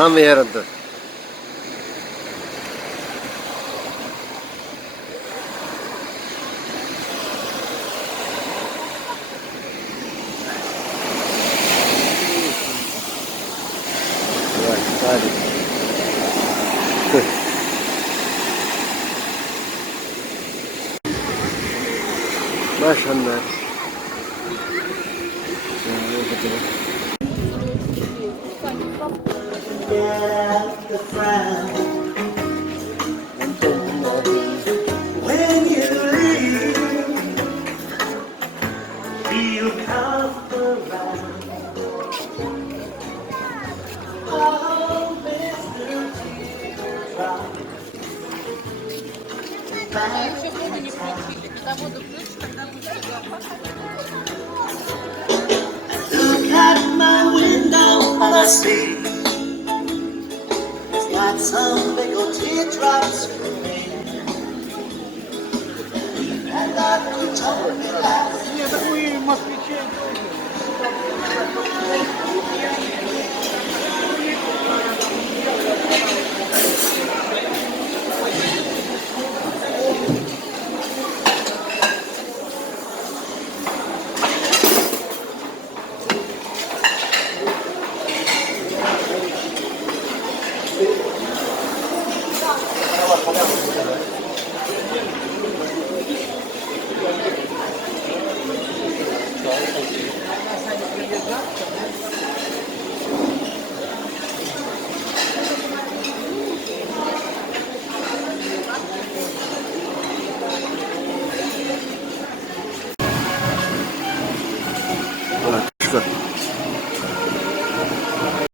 Mamy yarıldı. Hadi. Maşallah. When you leave, feel comfortable. Oh, Mr. Teardrop. Look at my window and I see it's got some big old teardrops for me. And I could told me that.